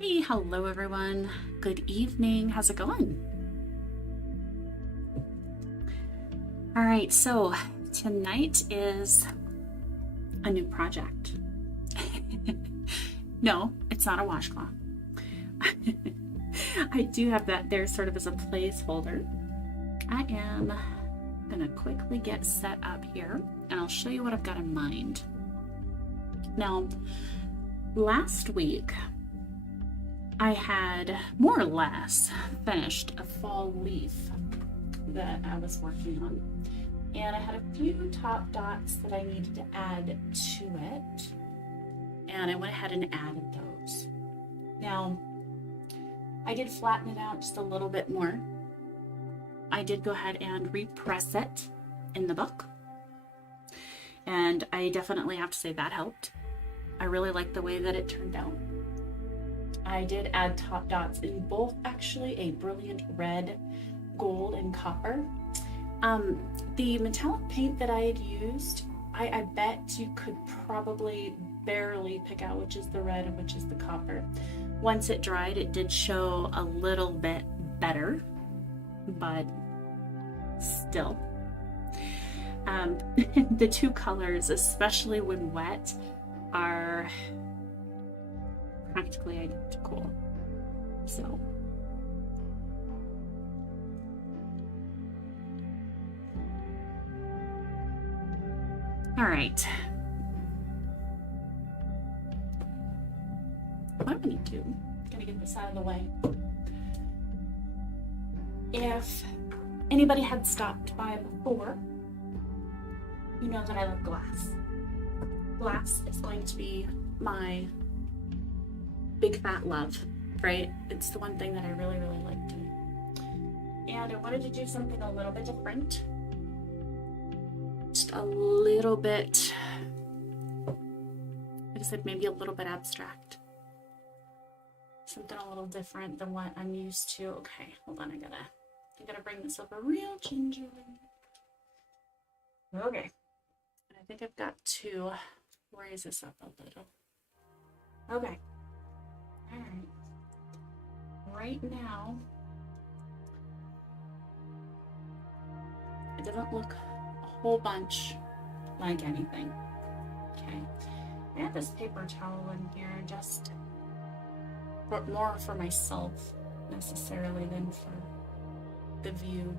Hey, hello everyone. Good evening. How's it going? All right, so tonight is a new project. No, it's not a washcloth. I do have that there sort of as a placeholder. I am gonna quickly get set up here and I'll show you what I've got in mind. Now, last week, I had more or less finished a fall leaf that I was working on. And I had a few top dots that I needed to add to it. And I went ahead and added those. Now, I did flatten it out just a little bit more. I did go ahead and repress it in the book. And I definitely have to say that helped. I really like the way that it turned out. I did add top dots in both, actually, a brilliant red, gold, and copper. The metallic paint that I had used, I bet you could probably barely pick out which is the red and which is the copper. Once it dried, it did show a little bit better, but still. The two colors, especially when wet, are practically identical. So all right, what I'm gonna do, I'm gonna get this out of the way. If anybody had stopped by before, you know that I love glass. Glass is going to be my big fat love, right? It's the one thing that I really, really like doing. And I wanted to do something a little bit different. Just a little bit, like I said, maybe a little bit abstract. Something a little different than what I'm used to. Okay, hold on, I gotta bring this over real gingerly. Okay. And I think I've got to raise this up a little. Okay. All right. Right now, it doesn't look a whole bunch like anything. Okay. I have this paper towel in here just more for myself necessarily than for the view.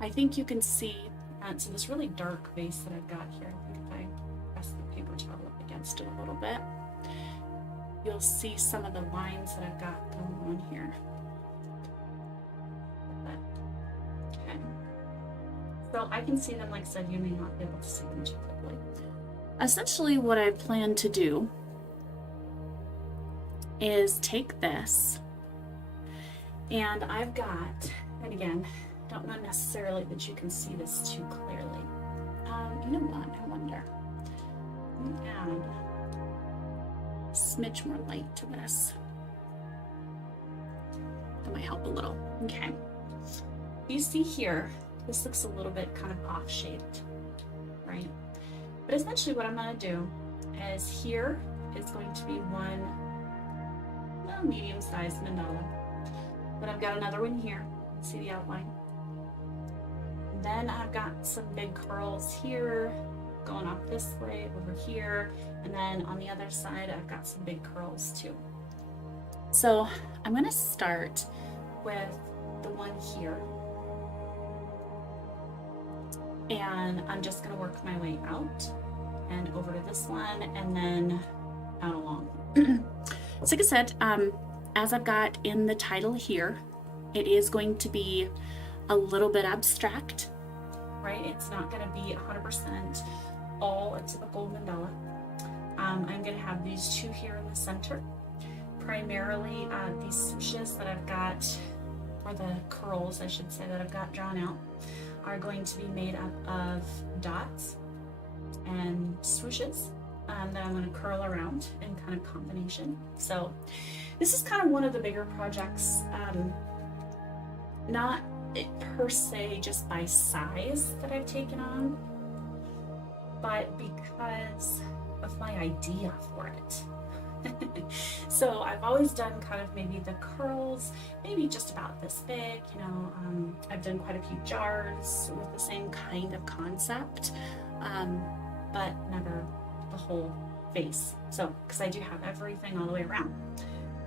I think you can see, so this really dark vase that I've got here, I think if I press the paper towel up against it a little bit, you'll see some of the lines that I've got going on here. Okay. So I can see them, like I said, you may not be able to see them too quickly. Essentially what I plan to do is take this, and I've got, and again, don't know necessarily that you can see this too clearly. You know what, I wonder, let me add a smidge more light to this. That might help a little. Okay. You see here, this looks a little bit kind of off-shaped, right? But essentially what I'm going to do is here is going to be one medium-sized mandala. But I've got another one here. See the outline? Then I've got some big curls here, going off this way, over here, and then on the other side I've got some big curls too. So I'm going to start with the one here, and I'm just going to work my way out and over to this one and then out along. So like I said, as I've got in the title here, it is going to be a little bit abstract, right? It's not going to be 100% all a typical mandala. I'm going to have these two here in the center. Primarily these swooshes that I've got, or the curls I should say that I've got drawn out, are going to be made up of dots and swooshes that I'm going to curl around in kind of combination. So this is kind of one of the bigger projects, not per se just by size that I've taken on, but because of my idea for it. So I've always done kind of maybe the curls, maybe just about this big, you know. I've done quite a few jars with the same kind of concept, but never the whole face. So, because I do have everything all the way around.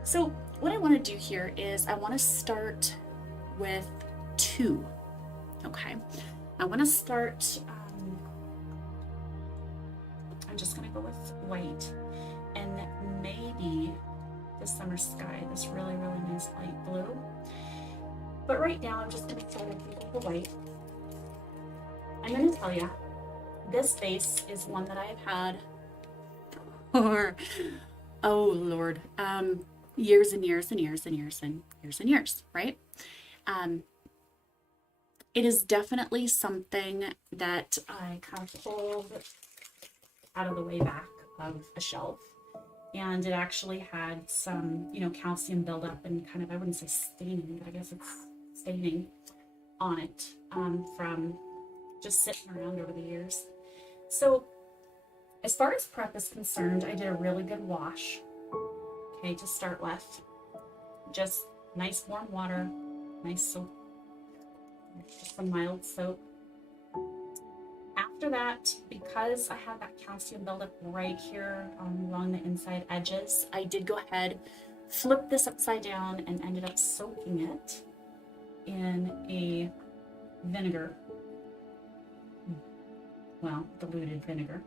So what I want to do here is I want to start with two, okay? I want to start, I'm just going to go with white and maybe the summer sky, this really, really nice light blue. But right now I'm just going to start with the white. I'm going to tell you, this vase is one that I've had for, oh Lord, years and years and years and years and years and years, right? It is definitely something that I kind of pulled out of the way back of a shelf. And it actually had some, you know, calcium buildup and kind of, I wouldn't say staining, but I guess it's staining on it from just sitting around over the years. So as far as prep is concerned, I did a really good wash, okay, to start with. Just nice warm water, nice soap, just some mild soap. After that, because I had that calcium buildup right here along the inside edges, I did go ahead, flip this upside down, and ended up soaking it in a vinegar, well, diluted vinegar.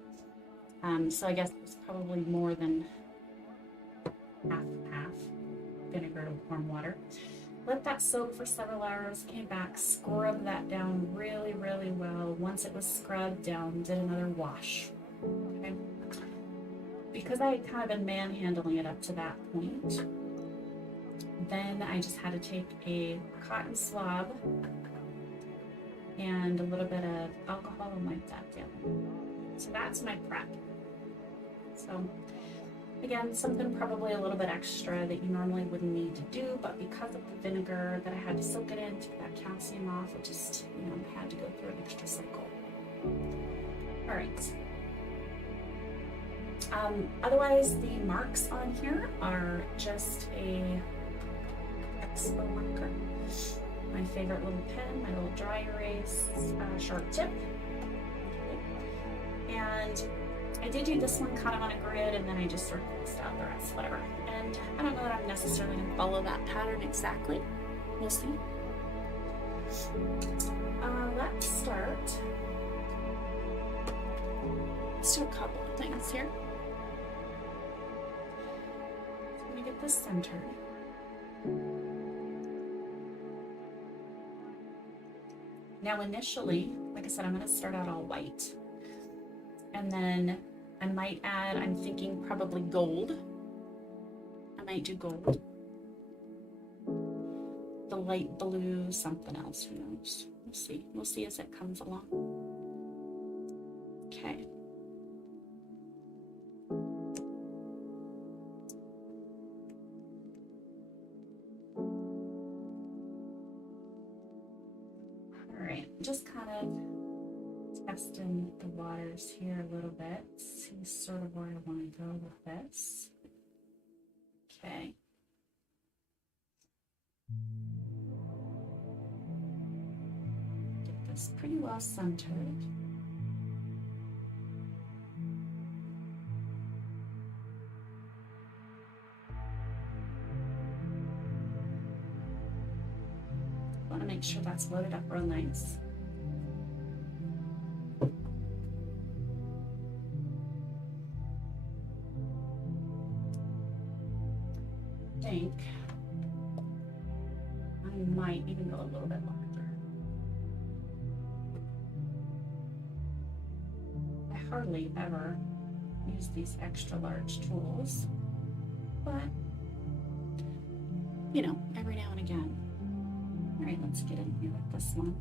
So I guess it was probably more than half vinegar to warm water. Let that soak for several hours, came back, scrubbed that down really, really well. Once it was scrubbed down, did another wash, okay? Because I had kind of been manhandling it up to that point, then I just had to take a cotton swab and a little bit of alcohol and wipe that down. So that's my prep. So again, something probably a little bit extra that you normally wouldn't need to do, but because of the vinegar that I had to soak it in to get that calcium off, it just, you know, had to go through an extra cycle. All right. Otherwise, the marks on here are just a expo marker. My favorite little pen, my little dry erase sharp tip. Okay. And I did do this one kind of on a grid, and then I just sort of mixed out the rest, whatever. And I don't know that I'm necessarily going to follow that pattern exactly. We'll see. Let's start. Let's do a couple of things here. So I'm going to get this centered. Now initially, like I said, I'm going to start out all white. And then I might add, I'm thinking probably gold. I might do gold. The light blue, something else, who knows? We'll see. We'll see as it comes along. Okay. All right, just kind of testing the waters here a little bit, see sort of where I want to go with this. Okay. Get this pretty well centered. I want to make sure that's loaded up real nice. I think I might even go a little bit larger. I hardly ever use these extra large tools, but you know, every now and again. All right, let's get in here with this one.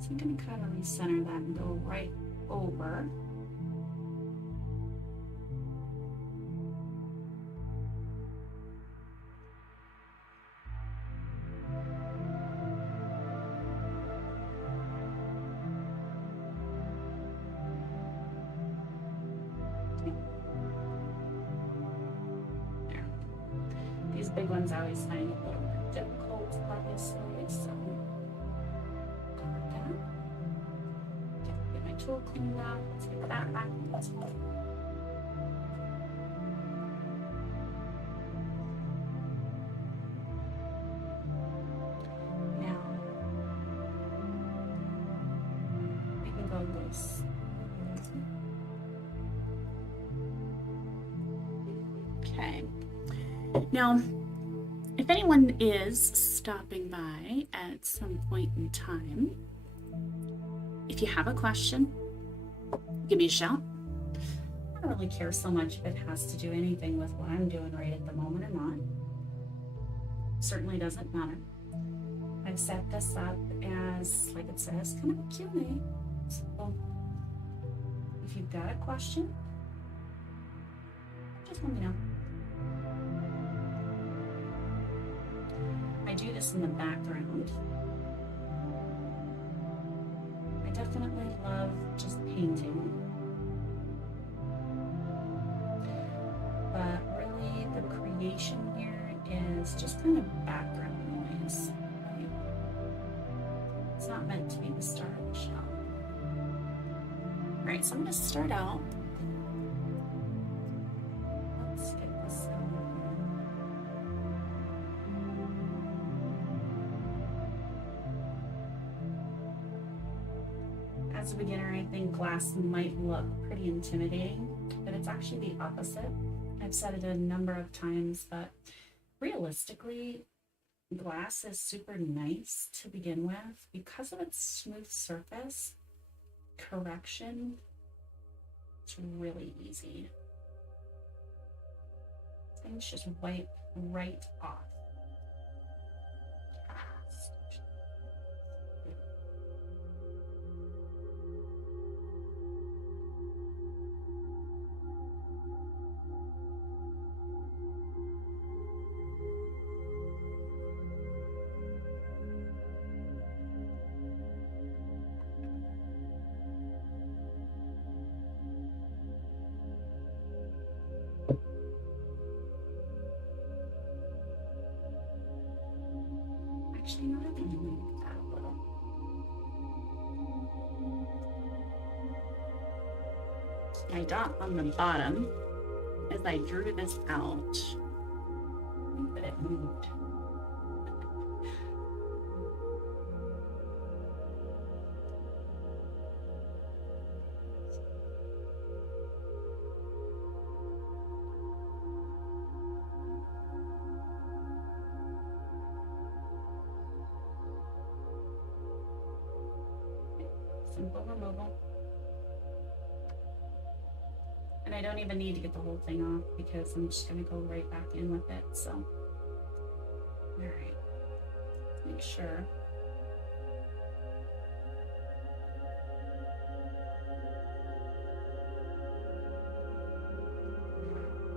So I'm going to kind of recenter that and go right over. big ones I always find a little more difficult, obviously, so get my tool cleaned up. Let's get that back. Now I can go loose. Okay. Now, if anyone is stopping by at some point in time, if you have a question, give me a shout. I don't really care so much if it has to do anything with what I'm doing right at the moment or not. Certainly doesn't matter. I've set this up as, like it says, kind of a Q&A. So if you've got a question, just let me know. I do this in the background. I definitely love just painting. But really the creation here is just kind of background noise. Right? It's not meant to be the star of the show. All right, so I'm going to start out. Let's get this going. As a beginner, I think glass might look pretty intimidating, but it's actually the opposite. I've said it a number of times, but realistically, glass is super nice to begin with because of its smooth surface. Correction, it's really easy. Things just wipe right off. Actually, not even move that a little. My dot on the bottom, as I drew this out, but it moved. Simple removal. And I don't even need to get the whole thing off because I'm just going to go right back in with it. So, all right, make sure.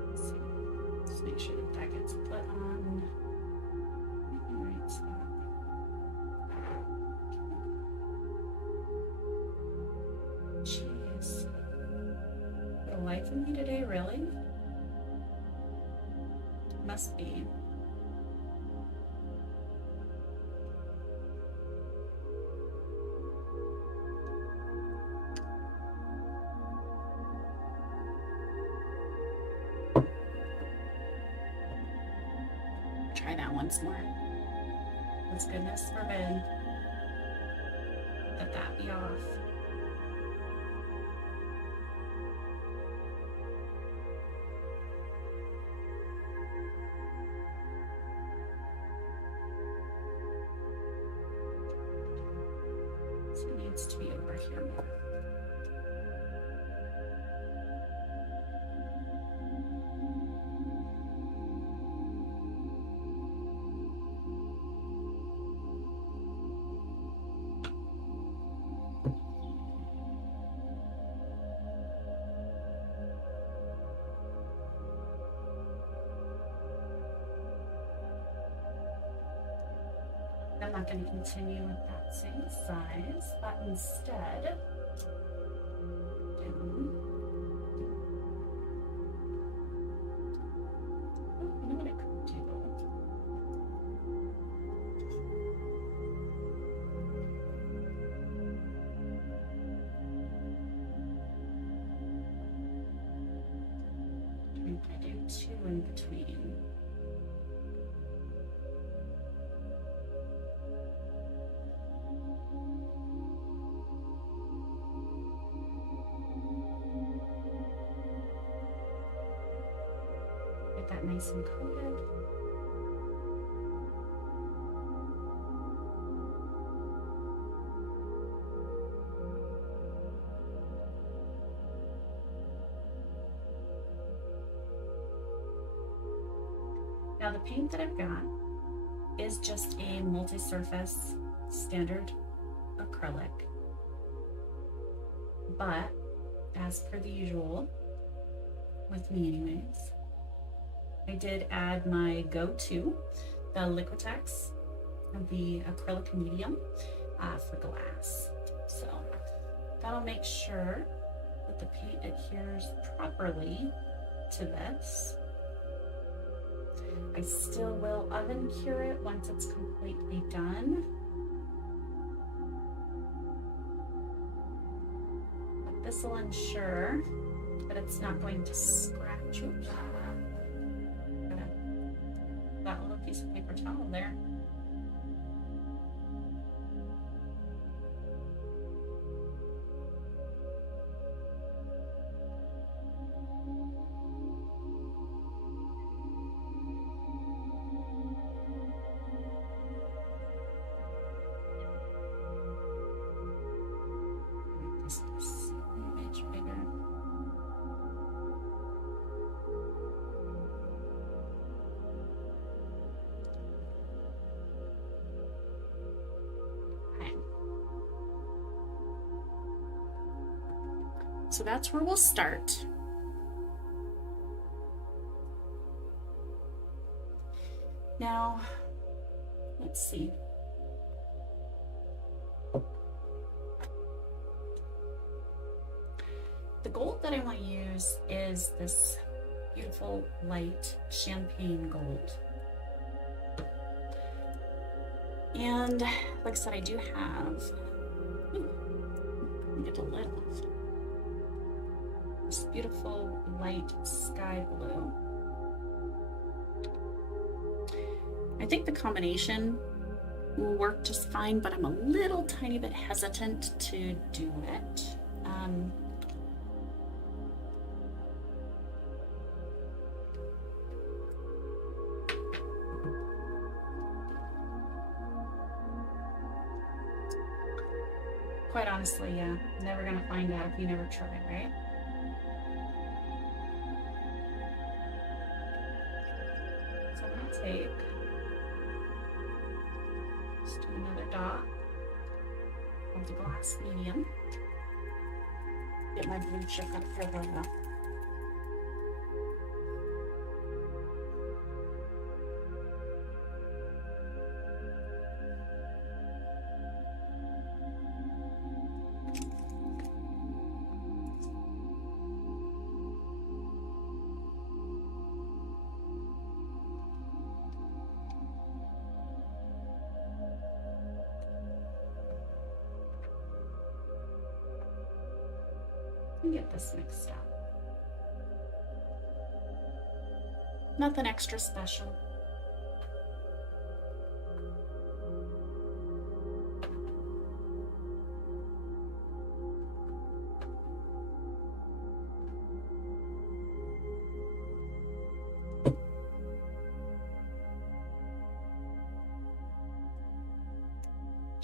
Let's see. Just make sure that that gets put on the right spot. Jeez. For the life of me today, really? Must be. Try that once more. Let's goodness forbid that that be off. So it needs to be over here more. I'm not going to continue with that same size, but instead, you know what I could do? in between. Get that nice and coated. Now the paint that I've got is just a multi-surface standard acrylic, but as per the usual with me anyways, I did add my go-to, the Liquitex, the acrylic medium for glass. So that'll make sure that the paint adheres properly to this. I still will oven cure it once it's completely done. But this will ensure that it's not going to scratch. Oops. Got that little piece of paper towel there. So that's where we'll start. Now, let's see. The gold that I want to use is this beautiful light champagne gold. And like I said, I do have, let me get the lid off. This beautiful light sky blue. I think the combination will work just fine, but I'm a little tiny bit hesitant to do it. Quite honestly, yeah, never gonna find out if you never try, right? So I'm gonna take, just do another dot of the glass medium. Get my blue chip up here right now. Get this mixed up. Nothing extra special.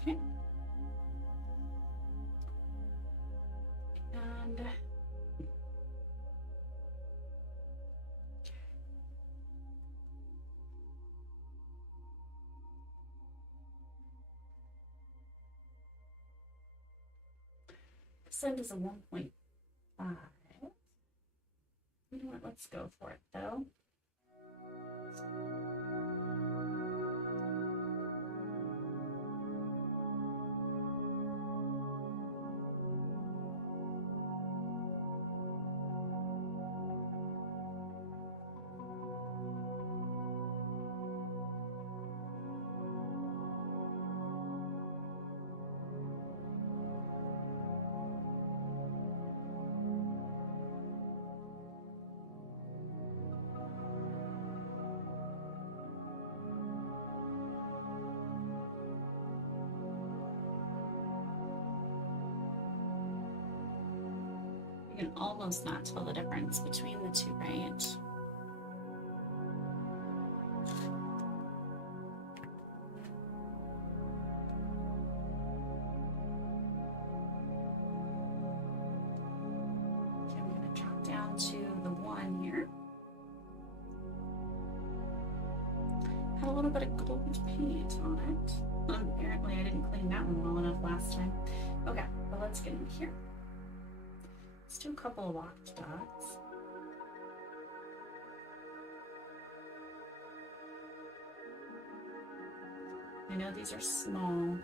Okay. And this end is a 1.5. You know what? Let's go for it though. You can almost not tell the difference between the two, right? I'm going to drop down to the 1 here. Had a little bit of gold paint on it. Apparently I didn't clean that one well enough last time. Okay, well let's get in here. Let's do a couple of locked dots. I know these are small.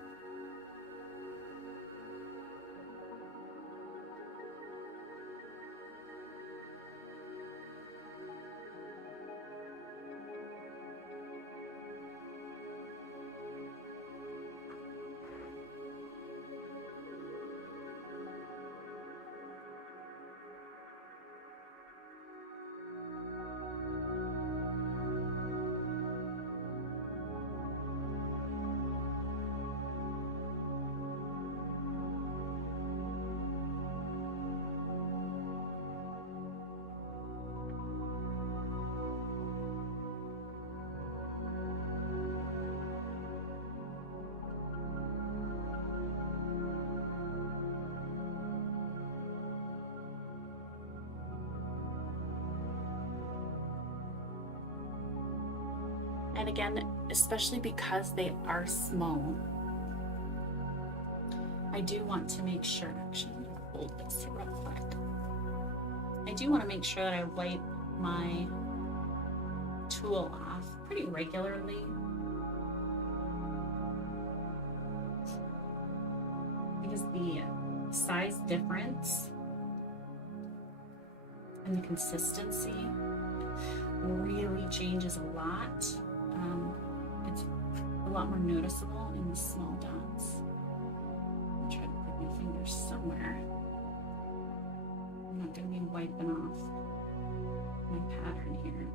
And again, especially because they are small, I do want to make sure, actually, I'm gonna hold this real quick. I do want to make sure that I wipe my tool off pretty regularly. Because the size difference and the consistency really changes a lot. It's a lot more noticeable in the small dots. I'll try to put my fingers somewhere. I'm not going to be wiping off my pattern here.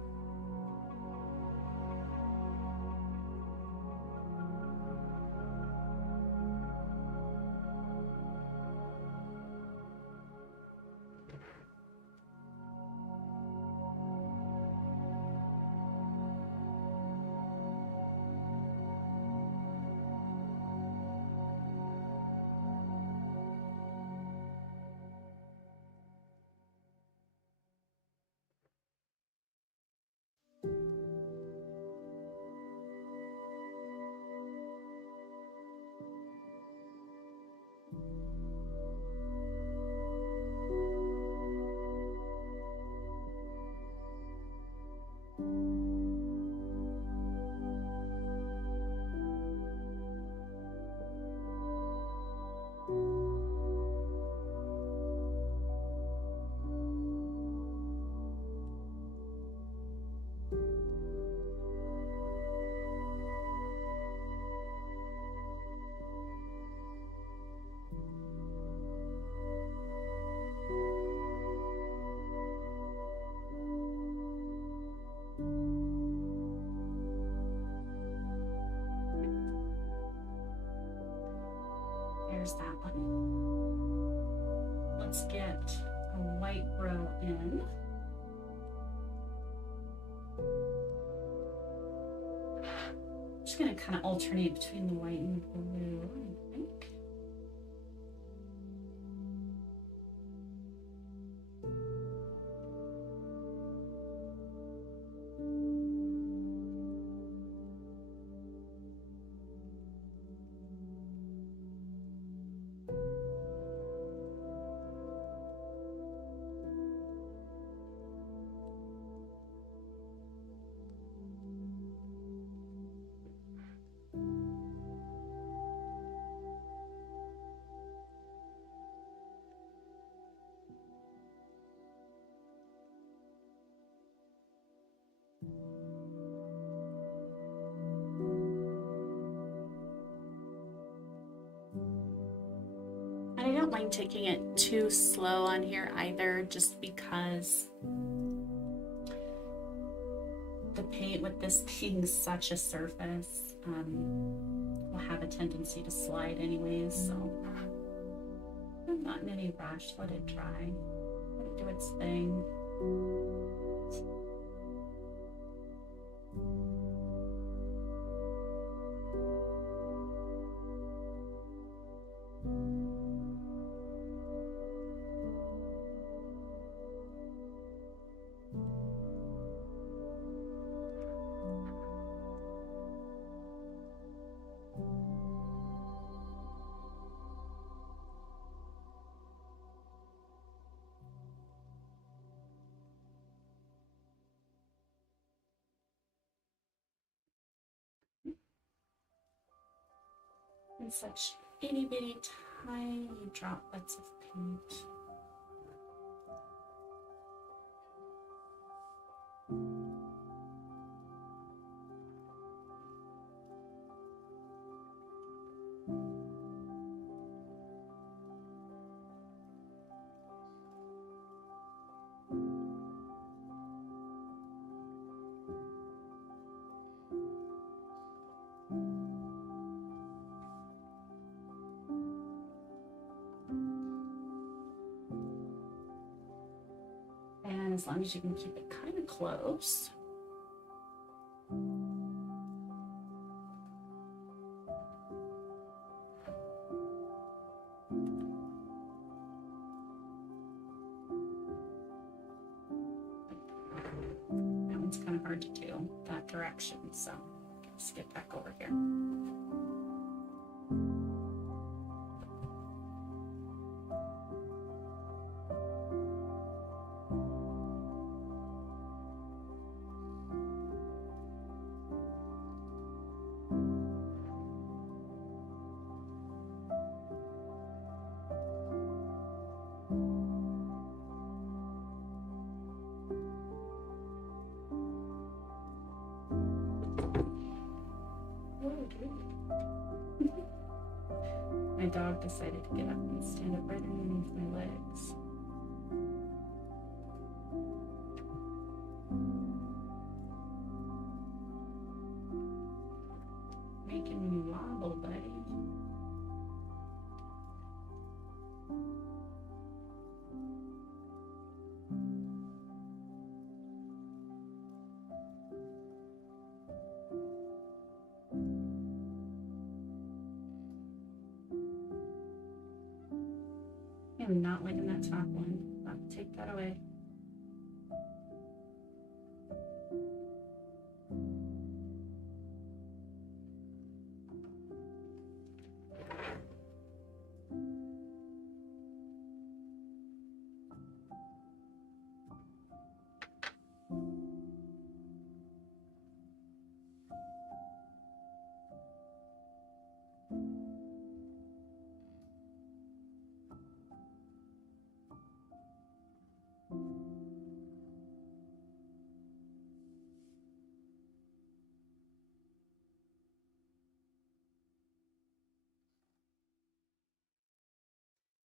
There's that one. Let's get a white row in. Just gonna kind of alternate between the white and the blue, I think. I don't mind taking it too slow on here either, just because the paint, with this being such a surface, will have a tendency to slide anyways, so I'm not in any rush. Let it dry. do its thing. And such itty bitty tiny droplets of paint. And as long as you can keep it kind of close. That one's kind of hard to do that direction, so let's get back over here. My dog decided to get up and stand up right underneath my legs. Making me wobble, buddy. I'm not liking that top one. I'll take that away.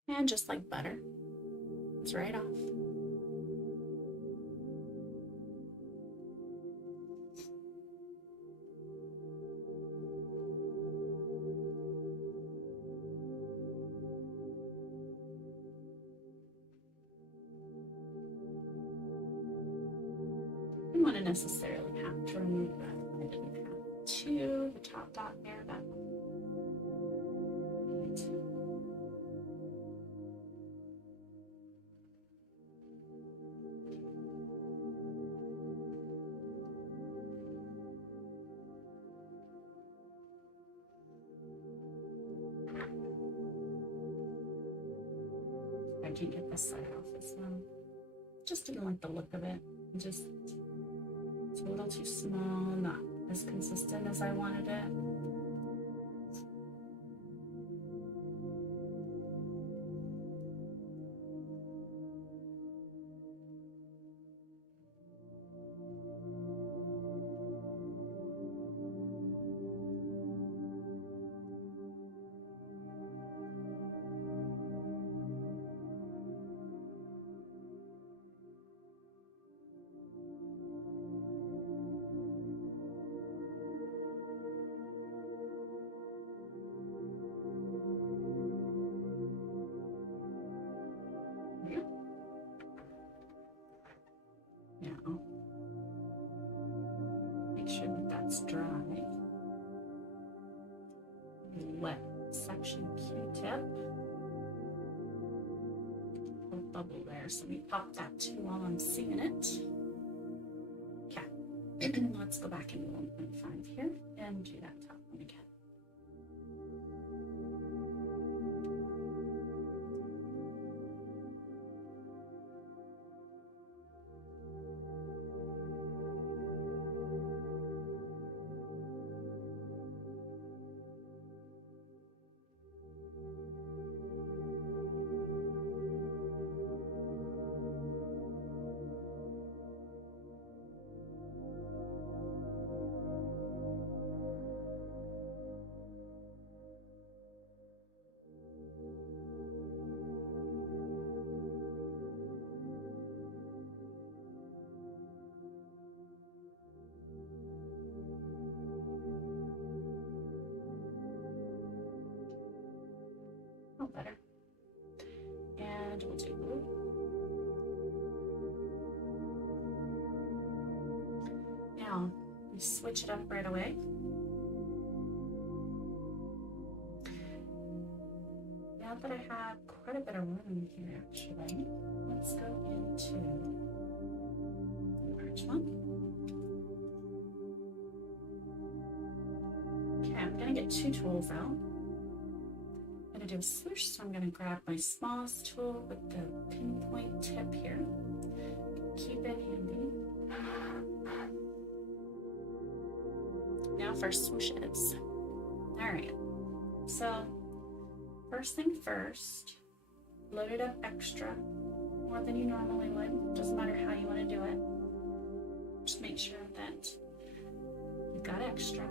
And just like butter, it's right off. I don't want to necessarily have to remove that. I didn't have to. The top dot there, that I can get this side off as well. Just didn't like the look of it. Just it's a little too small, not as consistent as I wanted it. that's dry. Wet section Q-tip. A bubble there, so we pop that too while I'm seeing it. Okay, let's go back into 1.5 here and do that top one again. Better. And we'll do blue. Now we switch it up right away. Now that I have quite a bit of room here, actually, let's go into the large one. Okay, I'm gonna get 2 tools out. Do a swoosh, so I'm going to grab my smallest tool with the pinpoint tip here. Keep it handy. Now for swooshes. Alright, so first thing first, load it up extra, more than you normally would. Doesn't matter how you want to do it. Just make sure that you've got extra.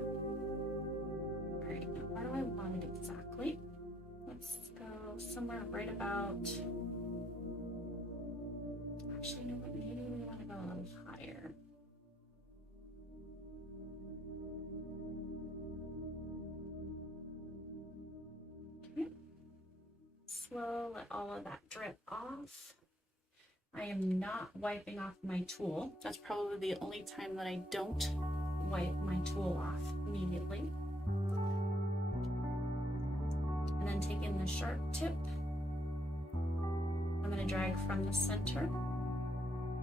Alright, now where do I want it exactly? Let's go somewhere right about, actually, you know what, maybe we want to go a little higher. Okay. Slow, let all of that drip off. I am not wiping off my tool. That's probably the only time that I don't wipe my tool off immediately. And then taking the sharp tip, I'm going to drag from the center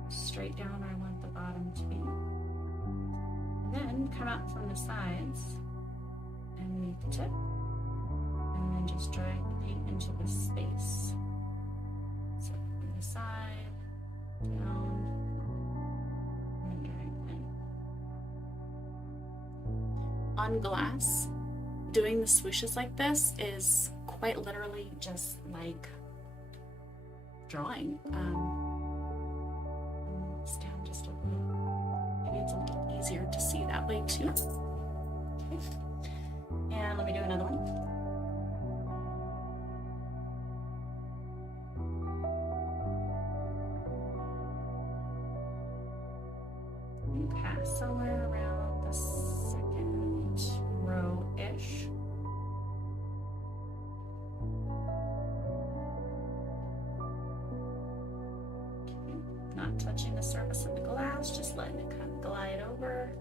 straight down where I want the bottom to be. And then come out from the sides and meet the tip. And then just drag the paint into the space. So from the side, down, and drag in. On glass, doing the swooshes like this is quite literally just like drawing. It's down just a little. Maybe it's a little easier to see that way too. Okay. And let me do another one. Okay, somewhere around the second row-ish. Okay, not touching the surface of the glass, just letting it kind of glide over.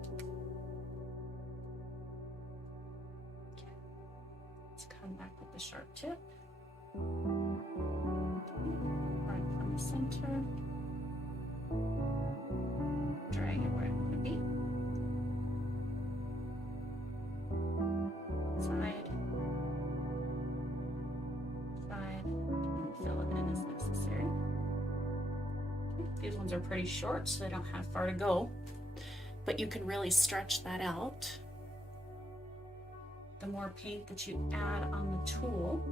Okay, let's come back with the sharp tip. Right from the center. Drag it where it would be. Side, side, and fill it in as necessary. Okay. These ones are pretty short, so they don't have far to go, but you can really stretch that out. The more paint that you add on the tool,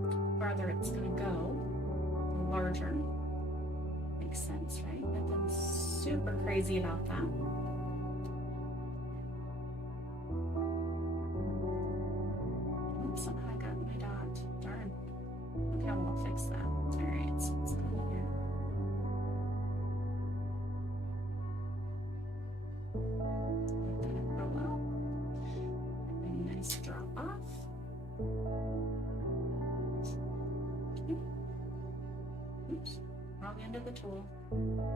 the farther it's going to go, the larger. Makes sense, right? Nothing super crazy about that. Somehow I got my dot. Darn. Okay, we'll fix that. Alright, so let's go here. Let that roll out. A nice drop off. Okay. Oops. Wrong end of the tool.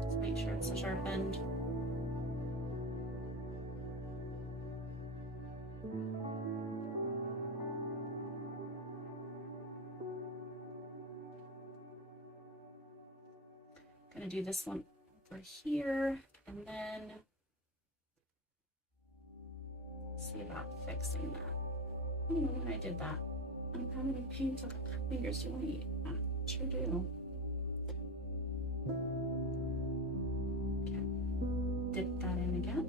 Just make sure it's the sharp end. Gonna do this one over here, and then see about fixing that. I don't know when I did that. How many paint fingers do you want to eat? I sure do. Okay, dip that in again.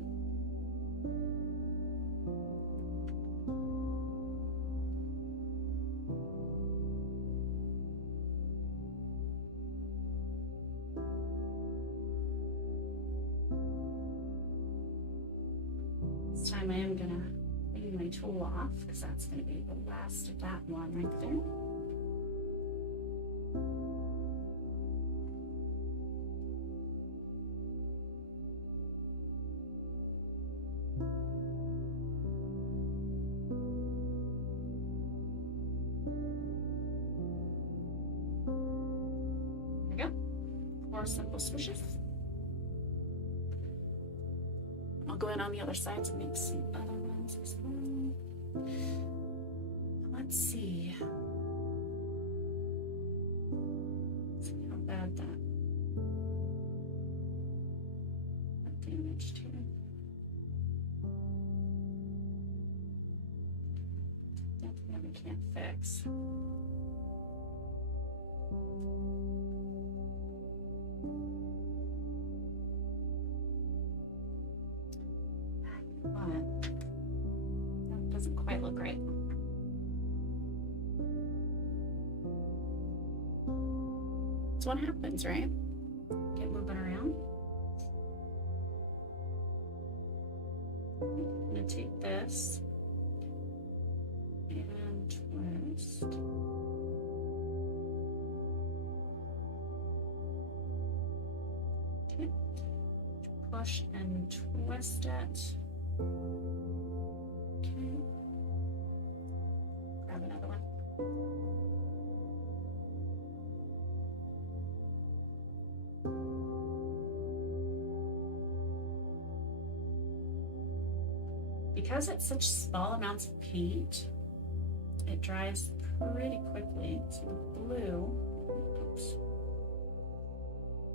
This time I am gonna clean my tool off because that's gonna be the last of that one right there. There we go. 4 simple swooshes. I'll go in on the other sides and make some other ones as well. Let's see. Let's see how bad that damaged here. Definitely we can't fix. But that doesn't quite look right. That's what happens, right? Get moving around. I'm gonna take this and twist. Okay. Push and twist it. Okay. Grab another one. Because it's such small amounts of paint, it dries pretty quickly. So the blue, oops.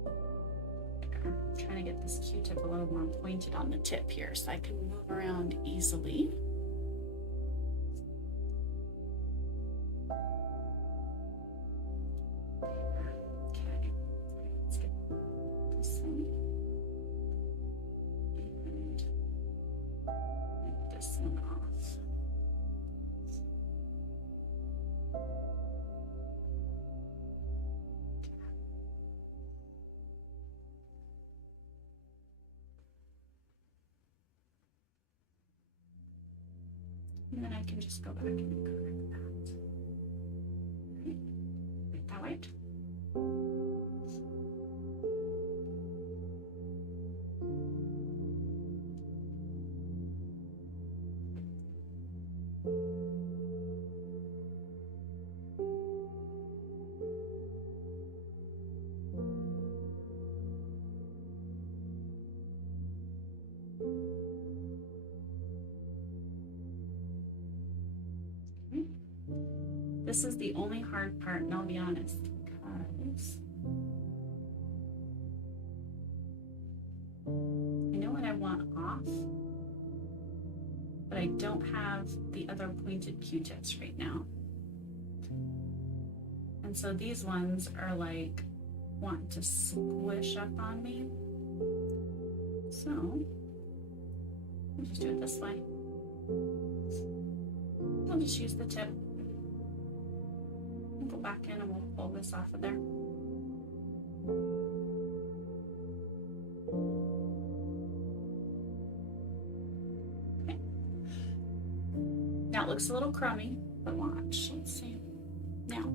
There. I'm trying to get this Q-tip a little more pointed on the tip here so I can move around easily. Okay, let's get this one. And this one off. And then I can just go back and correct that. Right. Make that white. This is the only hard part, and I'll be honest, because I know what I want off, but I don't have the other pointed Q-tips right now. And so these ones are like wanting to squish up on me. So I'll just do it this way. I'll just use the tip. Go back in and we'll pull this off of there. Okay. Now it looks a little crummy, but watch. Let's see. Now,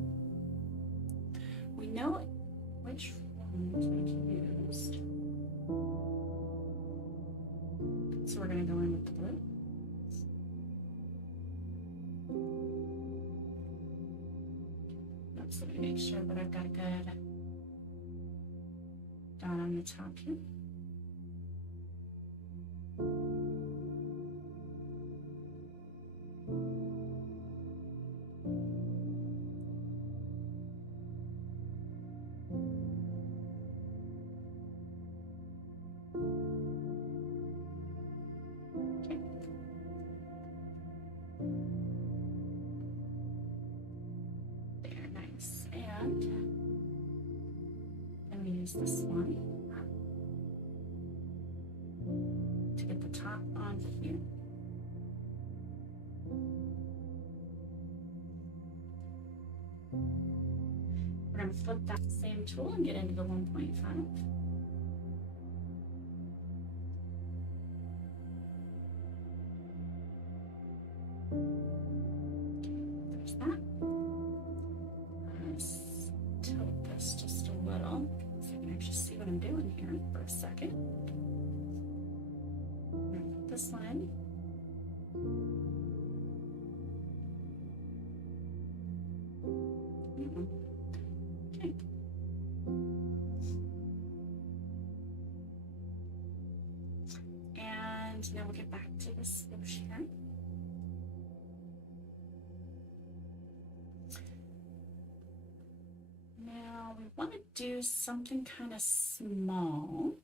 we know which ones we used. So we're going to go in with the blue. So let me make sure that I've got a good dot on the top here. this one to get the top on here. We're going to flip that same tool and get into the 1.5. There's that. Tilt this just a little so I can actually see what I'm doing here for a second. Put this one in. Okay. And now we'll get back to the swoosh here. Now we want to do something kind of small.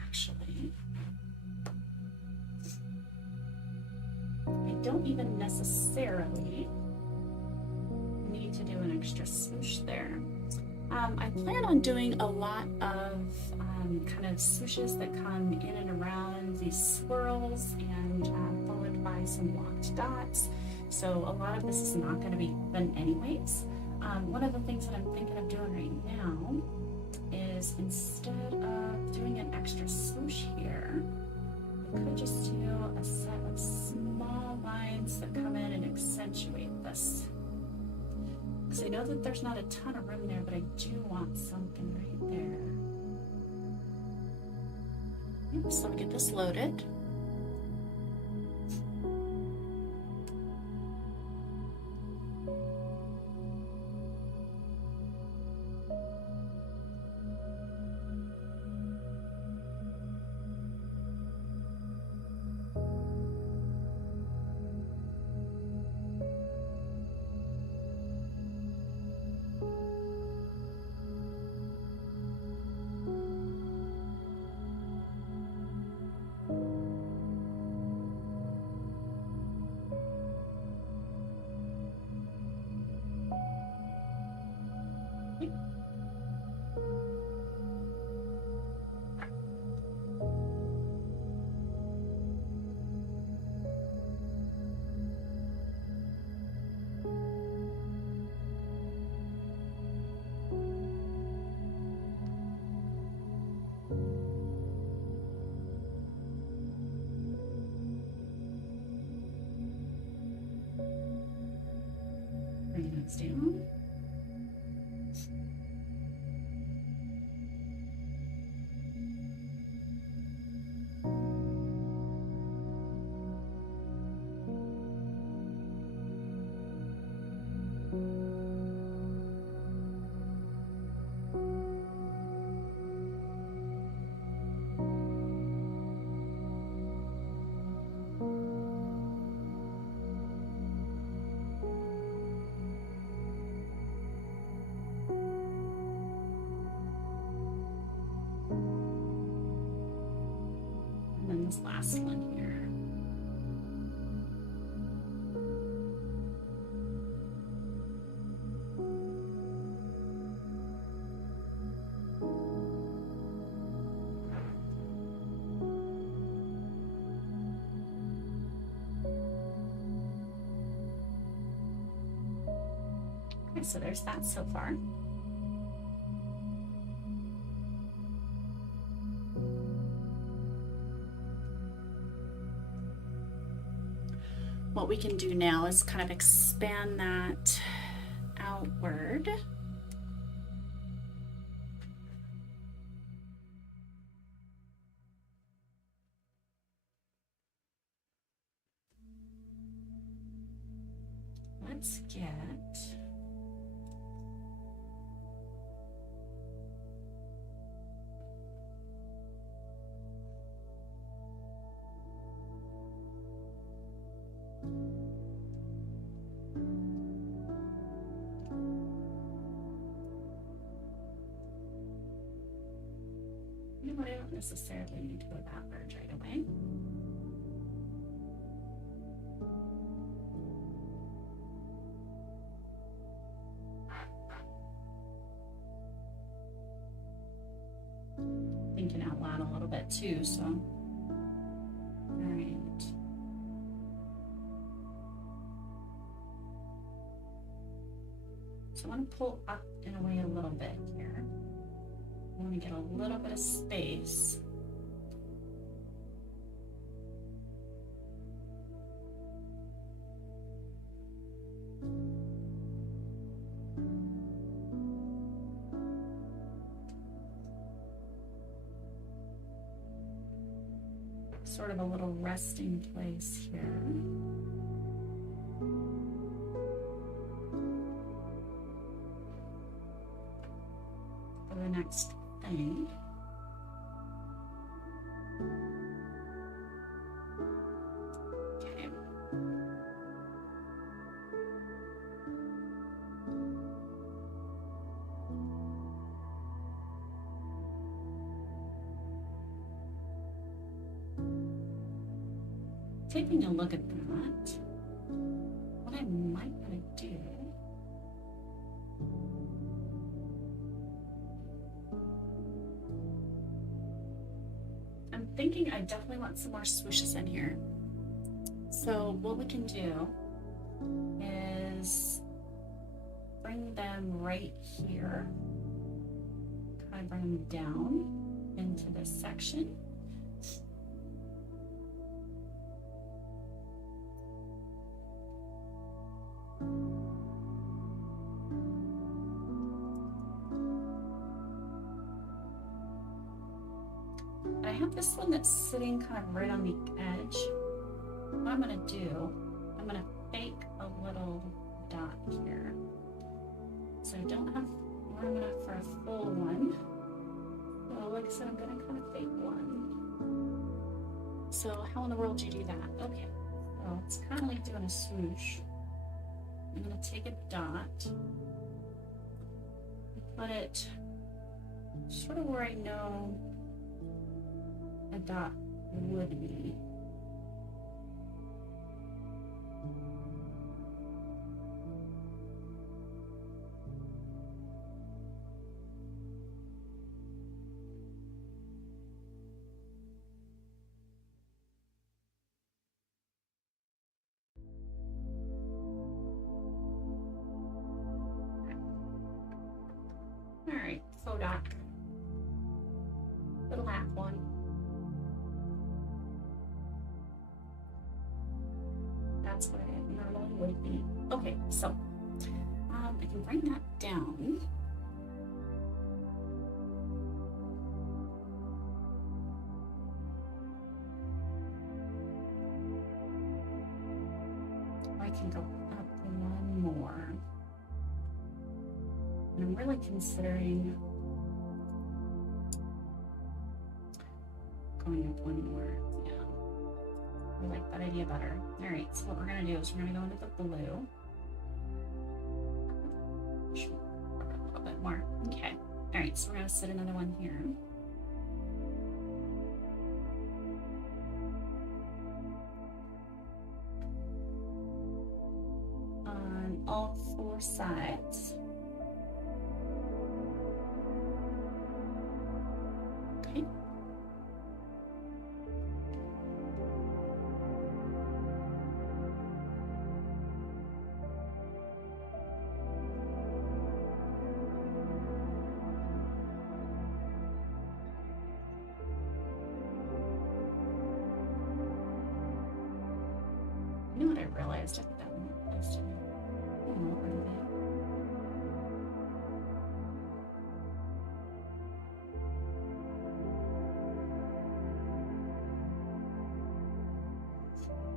Actually, I don't even necessarily need to do an extra swoosh there. I plan on doing a lot of kind of swooshes that come in and around these swirls and followed by some blocked dots. So a lot of this is not going to be fun anyways. One of the things that I'm thinking of doing right now is instead of doing an extra swoosh here, I could just do a set of small lines that come in and accentuate this. Because I know that there's not a ton of room there, but I do want something right there. So we get this loaded. Bring those down. This last one here. Okay, so there's that so far. What we can do now is kind of expand that outward. Let's get but I don't necessarily need to go that large right away. Thinking out loud a little bit too, so. All right. So I want to pull up and away a little bit here. I want to get a little bit of space. Sort of a little resting place here. For the next thing. Okay. Taking a look at that, what I might want to do I'm thinking I definitely want some more swooshes in here. So what we can do is bring them right here, kind of bring them down into this section. And I have this one that's sitting kind of right on the edge. What I'm gonna do, I'm gonna fake a little dot here. So I don't have room enough for a full one. So like I said, I'm gonna kind of fake one. So how in the world do you do that? Okay, well, it's kind of like doing a swoosh. I'm gonna take a dot, put it sort of where I know a dot would be. All right, faux dot, little half one. That's what it normally would be. Okay, so I can bring that down. Or I can go up one more. And I'm really considering going up one more. Yeah, I like that idea better. All right, so what we're gonna do is we're gonna go into the blue. A little bit more. Okay. All right, so we're gonna set another one here. On all four sides. Okay. You know what I realized? I think that one was close to me. I don't know where it is.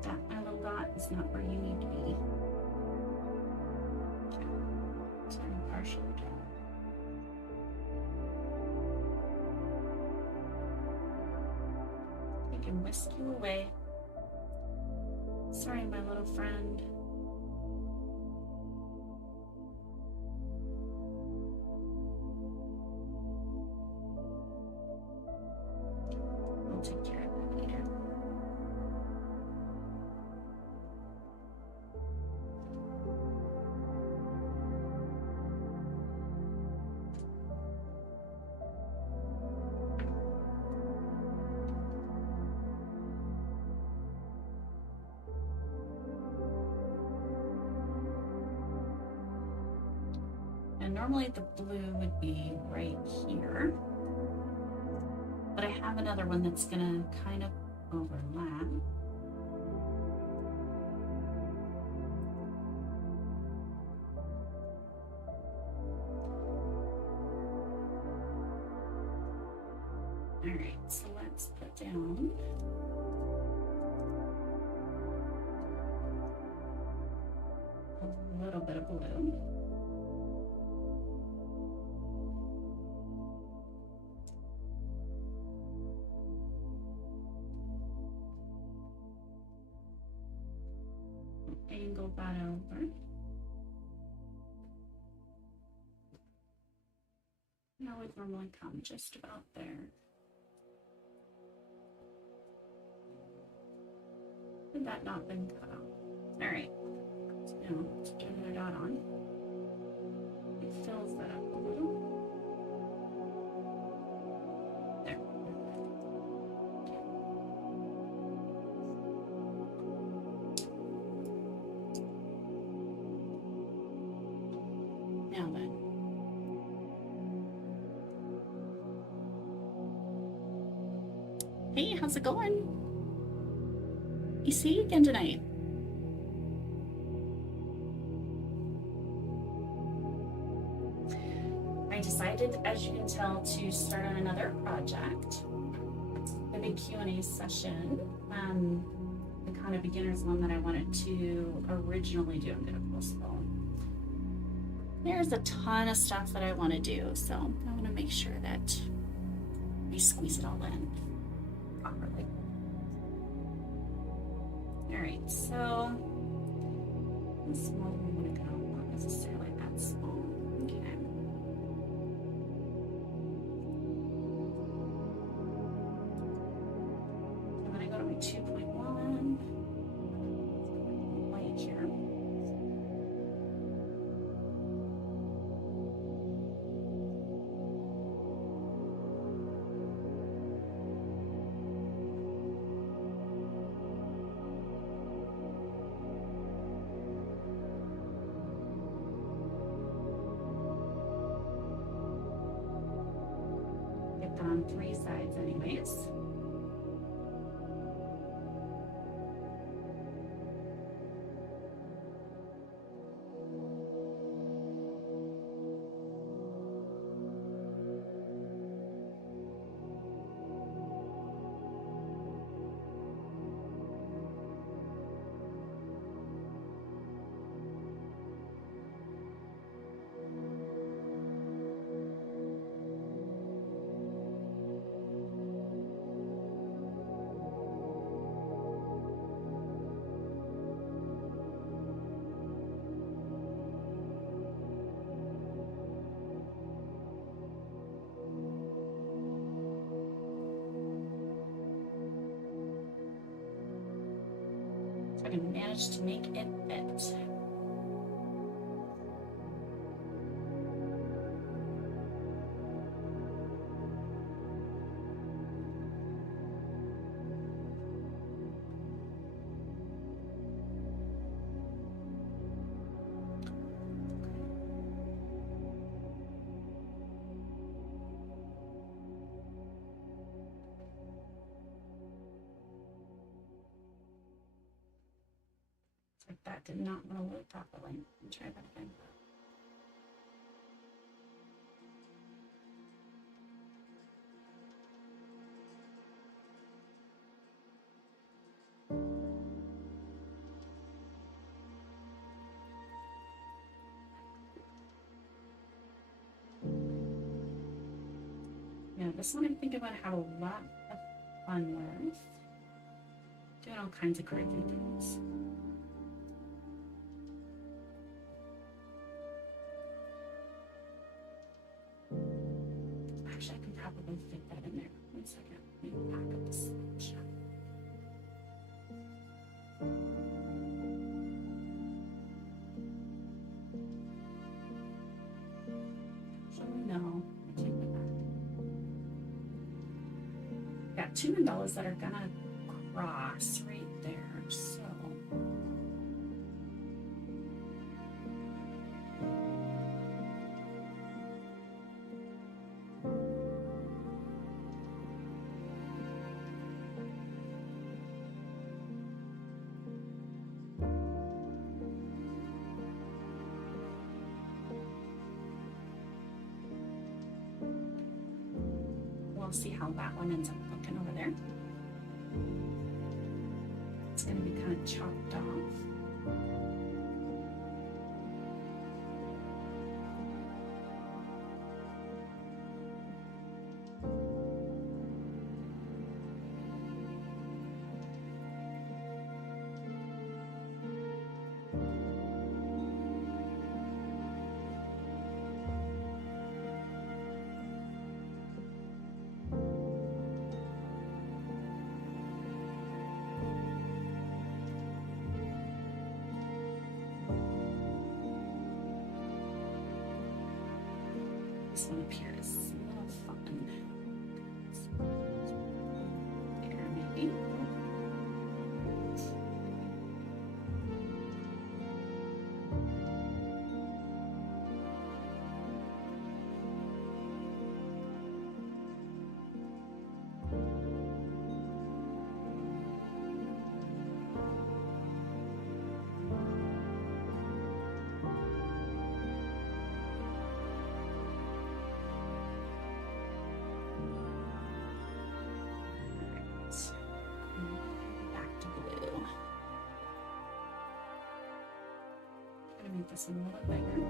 That my little dot is not where you need to be. Okay. So I'm partially down. I can whisk you away. Sorry, my little friend. I'll take care of that later. normally the blue would be right here, but I have another one that's gonna kind of overlap. All right, so let's put down a little bit of blue. Angle that over. That would normally come just about there. Had that not been cut off? All right. So now let's turn the dot on. It fills that up a little. There. Now then. Hey, how's it going? You see you again tonight. I decided, as you can tell, to start on another project, the big Q&A session, the kind of beginner's one that I wanted to originally do. I'm going to postpone. There's a ton of stuff that I want to do, so I want to make sure that we squeeze it all in properly. All right, so how small do we want to go? Not necessarily that small. Okay. I'm going to go to my 2.1 white here. On 3 sides anyways. I can manage to make it fit. Like that did not want to load properly. Let me try that again. Yeah, this one I think I'm going to have a lot of fun with. Doing all kinds of crazy things. Actually, I can probably fit that in there. 1 second. Let me back up this shot. Actually, no. I take that back. Got 2 mandalas that are gonna cross right there. So. see how that one ends up looking over there. It's going to be kind of chopped off. This one up here is a little fun. There, maybe. Back to blue. I'm gonna make this one a little bigger.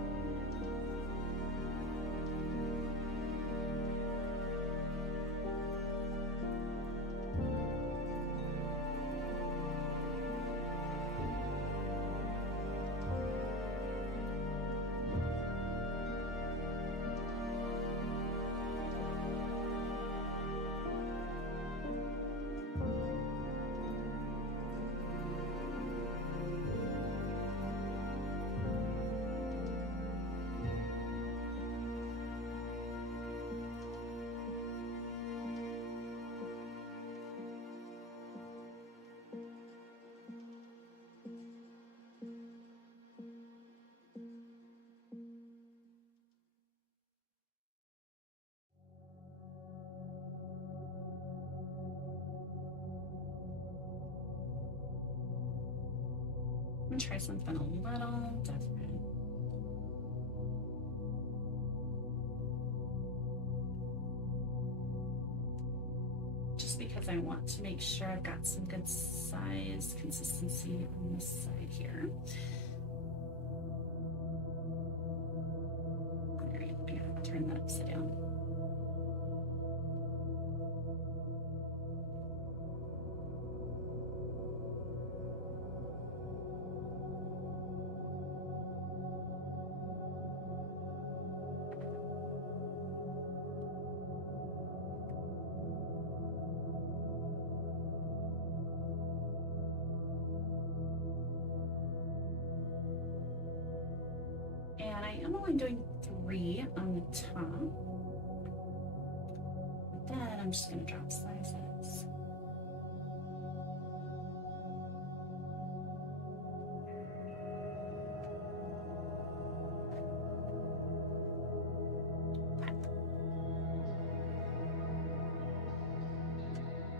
I'm gonna try something a little different. Just because I want to make sure I've got some good size consistency on this side here. All right, I'm gonna have to turn that upside down. And I am only doing 3 on the top. But then I'm just going to drop sizes.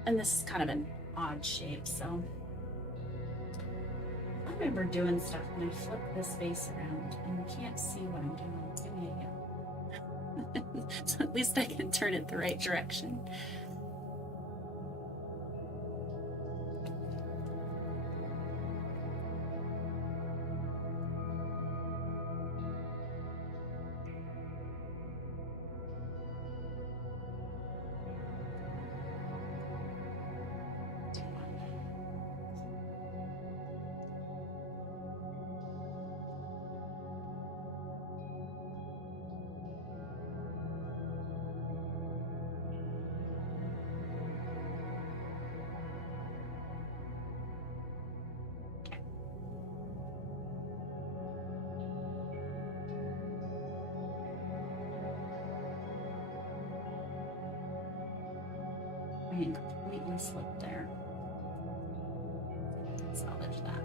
And this is kind of an odd shape, so I remember doing stuff when I flip this vase around and you can't see what I'm doing. So at least I can turn it the right direction. I completely slipped there. Salvage that.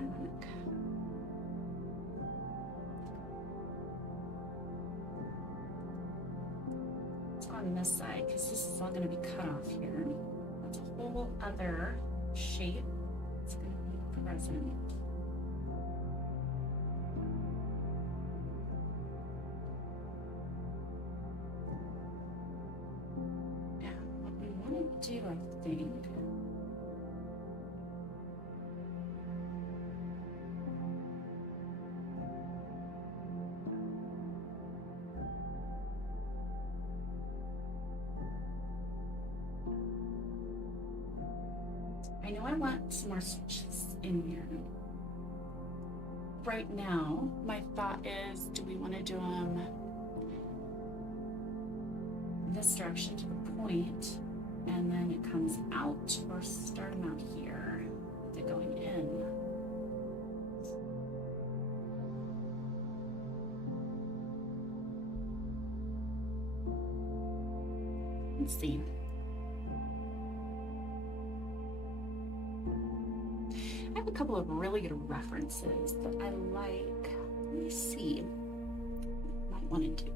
back. Let's go on this side because this is all going to be cut off here. That's a whole other shape. It's going to be present. Now, what we want to do, I think, I know I want some more switches in here. Right now, my thought is, do we want to do them this direction to the point, and then it comes out, or start them out here, with it going in? Let's see. I have a couple of really good references that I like. Let me see. Might want to do.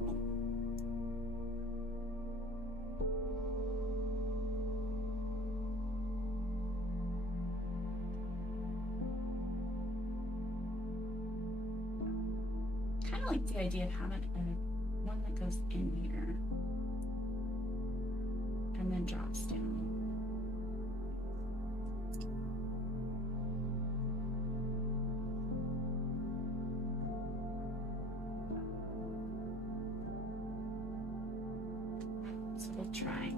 Kind of like the idea of having one that goes in here and then drops down. So we'll try.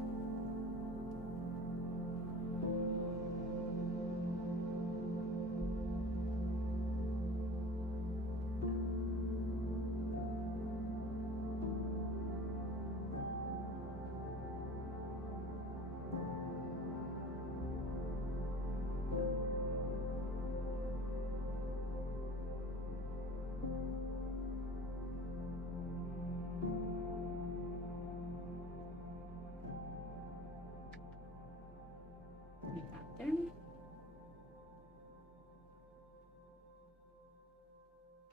There. I'm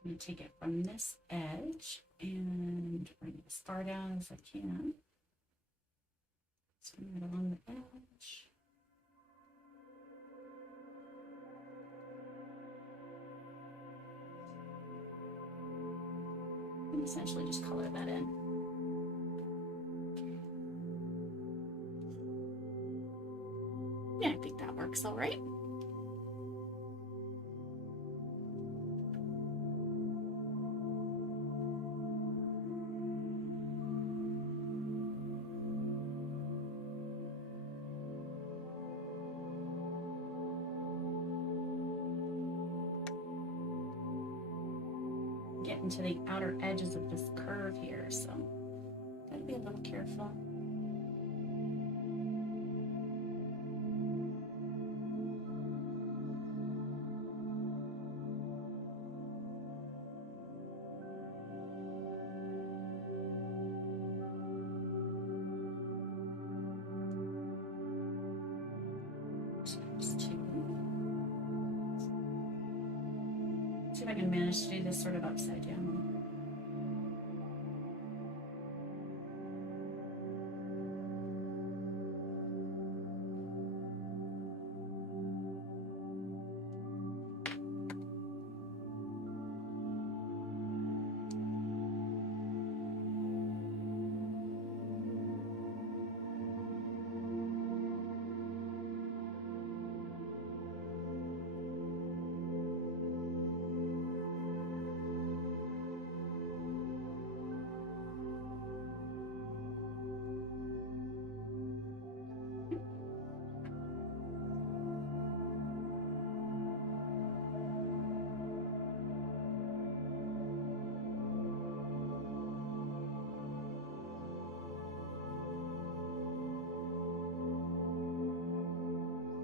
going to take it from this edge and bring it as far down as I can. Swing it along the edge. And essentially just color that in. Yeah, I think that works all right. Getting to the outer edges of this curve here, so gotta be a little careful. See if I can manage to do this sort of upside down.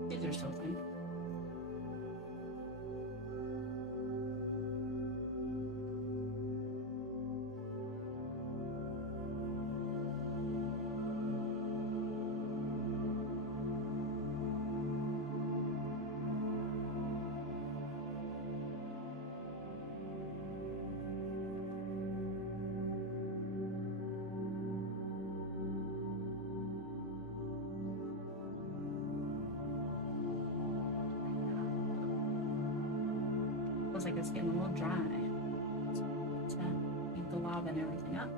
These are so fun. it's getting a little dry. To keep the lava and everything up.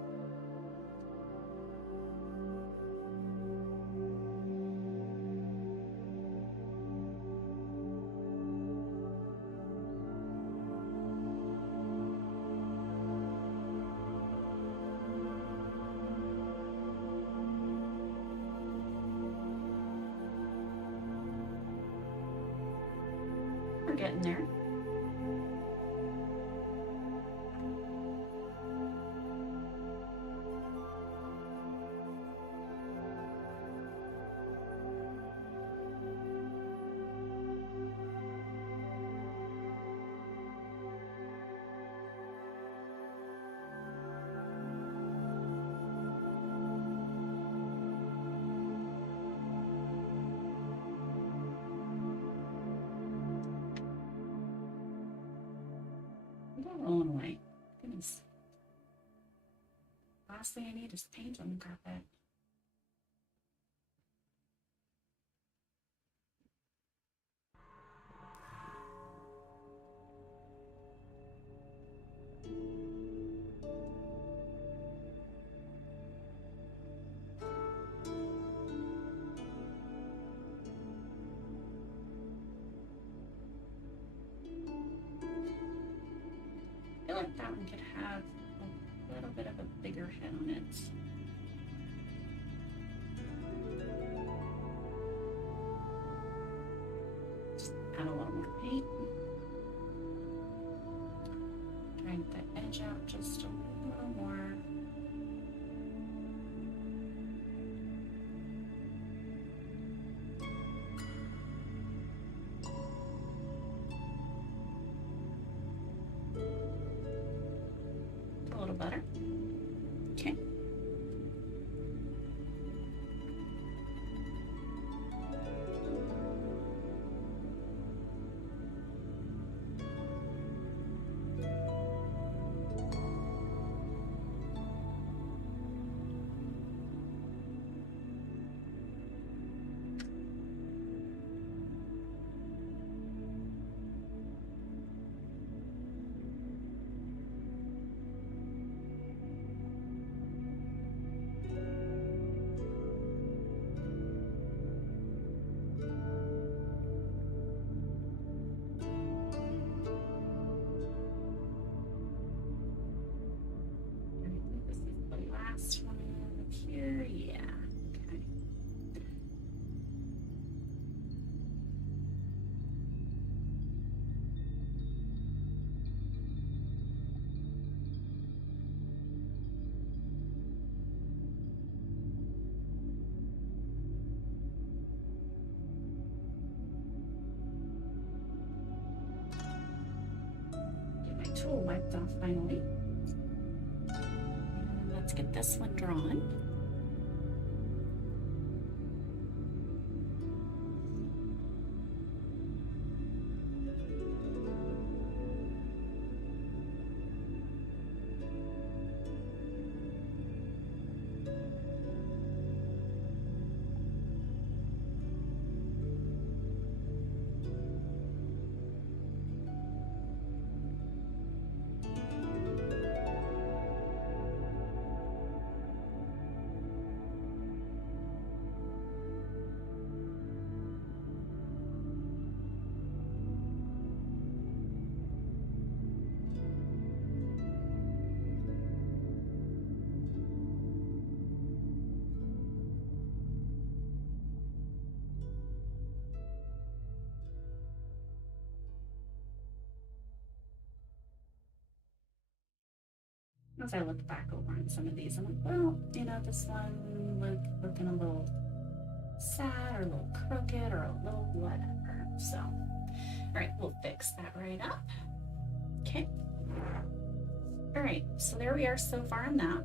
We're getting there. Don't rolling away. Goodness. Last thing I need is paint on the carpet. I feel like that one could have a little bit of a bigger head on it. Just add a little more paint. Drag the edge out just a little more. A little butter. Okay. Last one here, yeah. Okay. Get my tool wiped off finally. Let's get this one drawn. As I look back over on some of these, I'm like, well, you know, this one looking a little sad or a little crooked or a little whatever. So, all right, we'll fix that right up. Okay. All right, so there we are so far on that.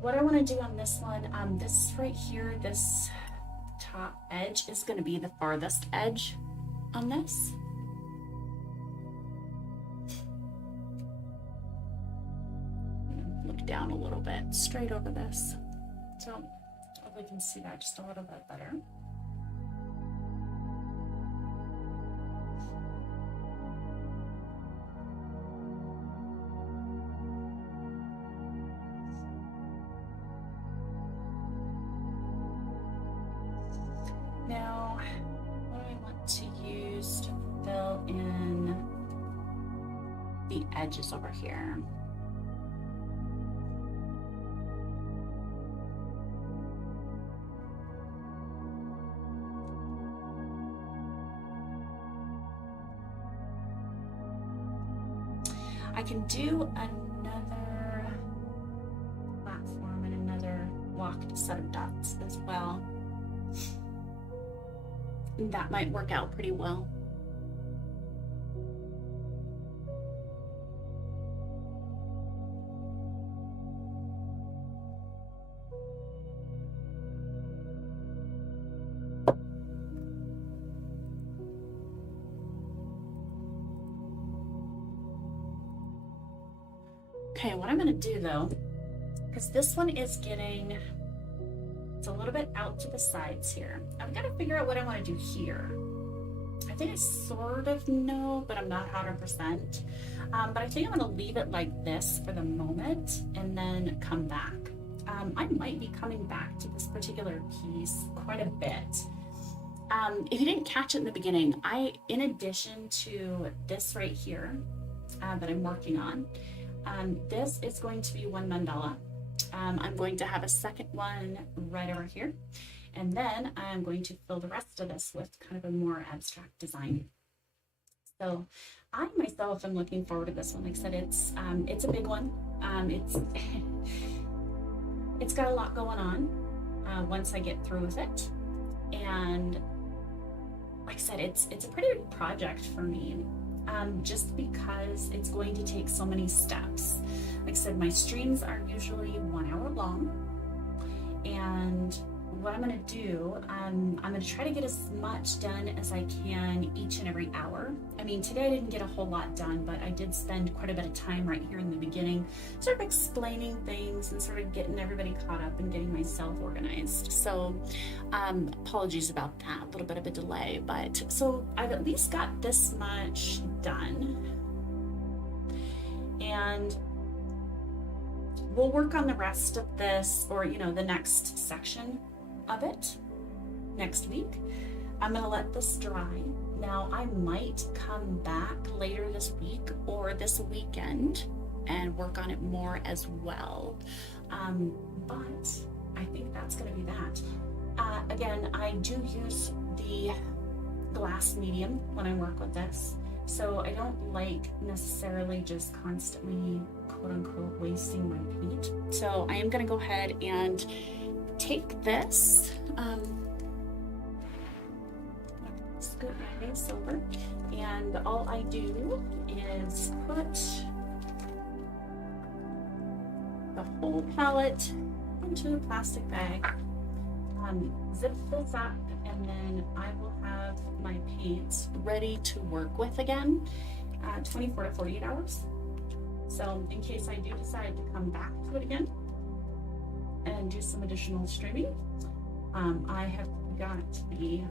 What I want to do on this one, this right here, this top edge is going to be the farthest edge on this. Look down down a little bit, straight over this. So hope we can see that just a little bit better. Now, what do I want to use to fill in the edges over here? I can do another platform and another walked set of dots as well. That might work out pretty well. Okay, what I'm gonna do though, because this one is getting, it's a little bit out to the sides here. I've got to figure out what I want to do here. I think I sort of know, but I'm not 100%. But I think I'm going to leave it like this for the moment and then come back. I might be coming back to this particular piece quite a bit. If you didn't catch it in the beginning, in addition to this right here that I'm working on, this is going to be one mandala. I'm going to have a second one right over here, and then I'm going to fill the rest of this with kind of a more abstract design. So I myself am looking forward to this one. Like I said, it's a big one. It's got a lot going on once I get through with it, and like I said, it's a pretty big project for me. Just because it's going to take so many steps. Like I said, my streams are usually 1 hour long, and what I'm going to do, I'm going to try to get as much done as I can each and every hour. I mean, today I didn't get a whole lot done, but I did spend quite a bit of time right here in the beginning, sort of explaining things and sort of getting everybody caught up and getting myself organized. So apologies about that, a little bit of a delay, but so I've at least got this much done. And we'll work on the rest of this, or the next section of it next week. I'm gonna let this dry. Now I might come back later this week or this weekend and work on it more as well. But I think that's gonna be that. Again, I do use the glass medium when I work with this, so I don't like necessarily just constantly quote unquote wasting my paint. So I am gonna go ahead and take this, scoop my base over, and all I do is put the whole palette into a plastic bag, zip this up, and then I will have my paints ready to work with again 24 to 48 hours. So in case I do decide to come back to it again and do some additional streaming, I have got the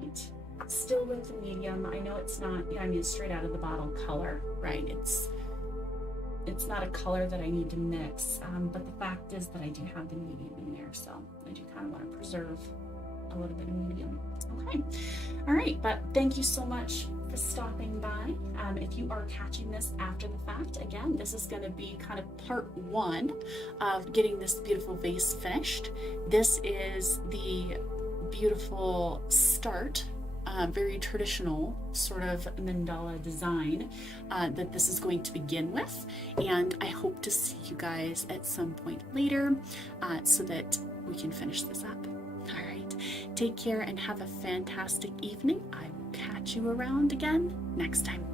paint still with the medium. I know it's not, straight out of the bottle color, right? It's not a color that I need to mix, but the fact is that I do have the medium in there, so I do kind of want to preserve a little bit of medium. Okay, all right, but thank you so much for stopping by. If you are catching this after the fact, again, this is going to be kind of part one of getting this beautiful vase finished. This is the beautiful start, very traditional sort of mandala design that this is going to begin with, and I hope to see you guys at some point later so that we can finish this up. All right, take care and have a fantastic evening. I will catch you around again next time.